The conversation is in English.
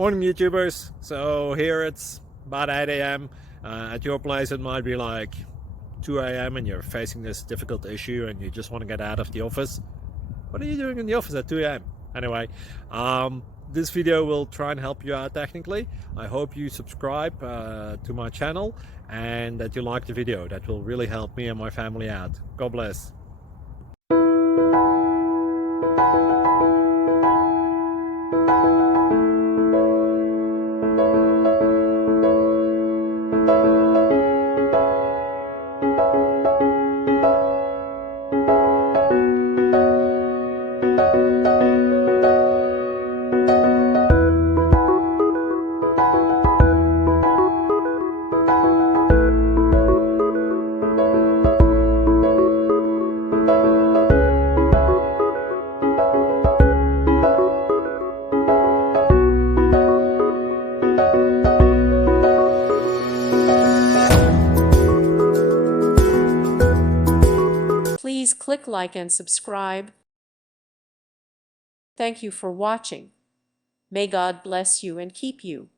Morning YouTubers. So here it's about 8 a.m. At your place it might be like 2 a.m. and you're facing this difficult issue and you just want to get out of the office. What are you doing in the office at 2 a.m.? Anyway, this video will try and help you out technically. I hope you subscribe to my channel and that you like the video. That will really help me and my family out. God bless. Please click like and subscribe. Thank you for watching. May God bless you and keep you.